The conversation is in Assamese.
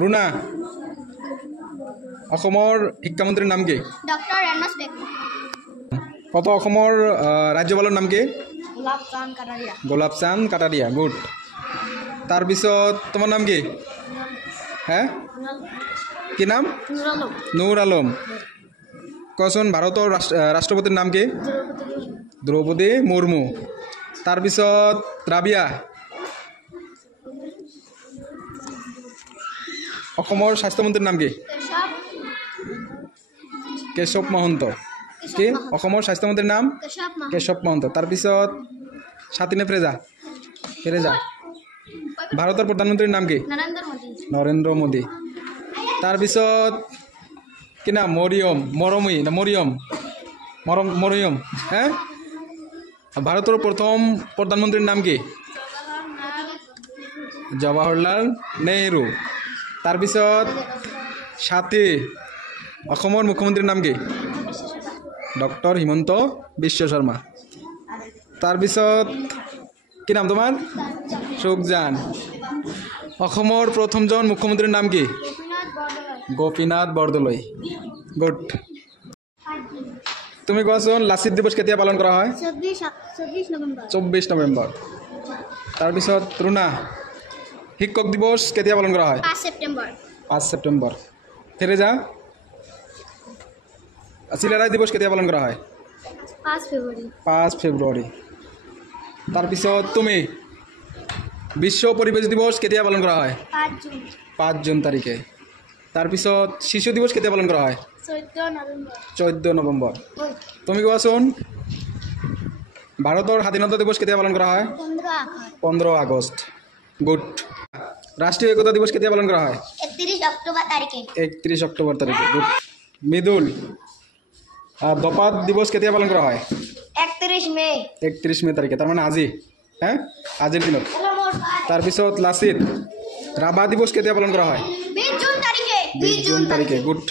ৰুণা অসমৰ শিক্ষামন্ত্ৰীৰ নাম কি? ডক্টৰ ৰণমাছ বেগ। কত অসমৰ ৰাজ্যপালৰ নাম কি? গোলাপ চাঁদ কাটাৰিয়া। গুড। তাৰপিছত তোমাৰ নাম কি? হে কি নাম? নূৰ আলম। কোৱাচোন ভাৰতৰ ৰাষ্ট্ৰপতিৰ নাম কি? দ্ৰৌপদী মুৰ্মু। তাৰপিছত ৰাবিয়া অসমৰ স্বাস্থ্যমন্ত্ৰীৰ নাম কি? কেশৱ মহন্ত। কি অসমৰ স্বাস্থ্যমন্ত্ৰীৰ নাম? কেশৱ মহন্ত। তাৰপিছত স্বাতীনে ফ্ৰেজা ফ্ৰেজা ভাৰতৰ প্ৰধানমন্ত্ৰীৰ নাম কি? নৰেন্দ্ৰ মোদী। তাৰপিছত কি নাম? মৰিয়ম মৰমী না মৰিয়ম মৰিয়ম হে ভাৰতৰ প্ৰথম প্ৰধানমন্ত্ৰীৰ নাম কি? জৱাহৰলাল নেহৰু। তাৰপিছত সাথী অসমৰ মুখ্যমন্ত্ৰীৰ নাম কি? ডক্টৰ হিমন্ত বিশ্ব শৰ্মা। তাৰপিছত কি নাম তোমাৰ? সুখজান। অসমৰ প্ৰথমজন মুখ্যমন্ত্ৰীৰ নাম কি? গোপীনাথ বৰদলৈ। গুড। তুমি কোৱাচোন লাচিত দিৱস কেতিয়া পালন কৰা হয়? 24 নৱেম্বৰ। তাৰপিছত ৰুণা শিক্ষক দিৱস কেতিয়া পালন কৰা হয়? 5 ছেপ্টেম্বৰ। থেৰেজা চিলাৰায় দিৱস কেতিয়া পালন কৰা হয়? 5 ফেব্ৰুৱাৰী। তাৰপিছত তুমি বিশ্ব পৰিৱেশ দিৱস কেতিয়া পালন কৰা হয়? 5 জুন তাৰিখে। তাৰপিছত শিশু দিৱস কেতিয়া পালন কৰা হয়? 14 নৱেম্বৰ। তুমি কোৱাচোন ভাৰতৰ স্বাধীনতা দিৱস কেতিয়া পালন কৰা হয়? 15 আগষ্ট। গুড। ৰাষ্ট্ৰীয় একতা দিৱস কেতিয়া পালন কৰা হয়? 31 অক্টোবৰ তাৰিখে। গুড। মৃদুল দপাত দিৱস কেতিয়া পালন কৰা হয়? 31 মে তাৰিখে, তাৰমানে আজি আজিৰ দিনত। তাৰপিছত লাচিত ৰাভা দিৱস কেতিয়া পালন কৰা হয়? 20 জুন তাৰিখে। গুড।